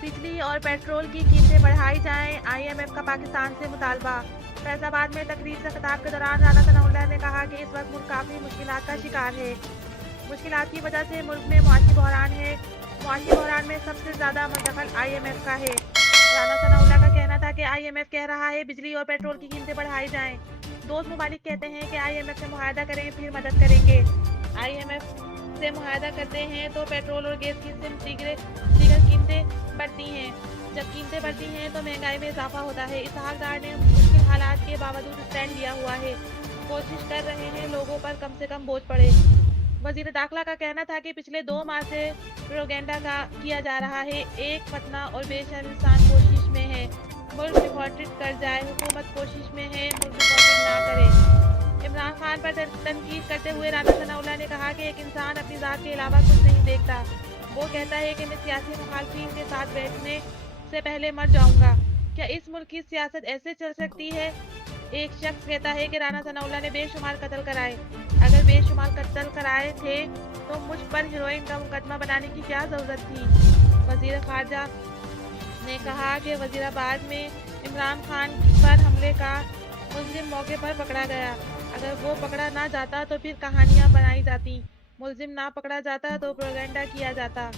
बिजली और पेट्रोल की कीमतें बढ़ाई जाएं, आईएमएफ का पाकिस्तान से मुतालबा। फैसलाबाद में तकरीर से खिताब के दौरान राना सनाउल्लाह ने कहा कि इस वक्त मुल्क काफ़ी मुश्किलात का शिकार है। मुश्किलात की वजह से मुल्क में मुआशी बहरान है। मुआशी बहरान में सबसे ज़्यादा मदखल आईएमएफ का है। राना सनाउल्लाह का कहना था कि आईएमएफ कह रहा है बिजली और पेट्रोल की कीमतें बढ़ाई जाएं। दोस्त मुमालिक कहते हैं कि आईएमएफ से मुआहदा करें फिर मदद करेंगे। आईएमएफ से मुआहदा करते हैं तो पेट्रोल और गैस की दीगर कीमतें बढ़ती हैं। जब कीमतें बढ़ती हैं तो महंगाई में इजाफा होता है। इसहाक डार ने मुश्किल हालात के बावजूद स्टैंड लिया हुआ है। कोशिश कर रहे हैं लोगों पर कम से कम बोझ पड़े। वजीर दाखिला का कहना था कि पिछले 2 माह से प्रोपेगेंडा का किया जा रहा है। एक फतना और बेशर्मिस्तान कोशिश में है मुल्क डिफॉल्टेड कर जाए। हुकूमत कोशिश में है मुल्क डिफॉल्टेड ना करे। इमरान खान पर तनकीद करते हुए राना सनाउल्लाह ने कहा कि एक इंसान अपनी ज़ात के अलावा कुछ नहीं देखता। वो कहता है कि मैं सियासी मुखालफिन के साथ बैठने से पहले मर जाऊंगा। क्या इस मुल्क की सियासत ऐसे चल सकती है? एक शख्स कहता है कि राना सनाउल्लाह ने बेशुमार कत्ल कराए। अगर बेशुमार कत्ल कराए थे तो मुझ पर हीरोइन का मुकदमा बनाने की क्या ज़रूरत थी? वजीर खारजा ने कहा कि वजीराबाद में इमरान खान पर हमले का मुल्जिम मौके पर पकड़ा गया। अगर वो पकड़ा ना जाता तो फिर कहानियां बनाई जाती। मुल्जिम ना पकड़ा जाता तो प्रोपेगेंडा किया जाता।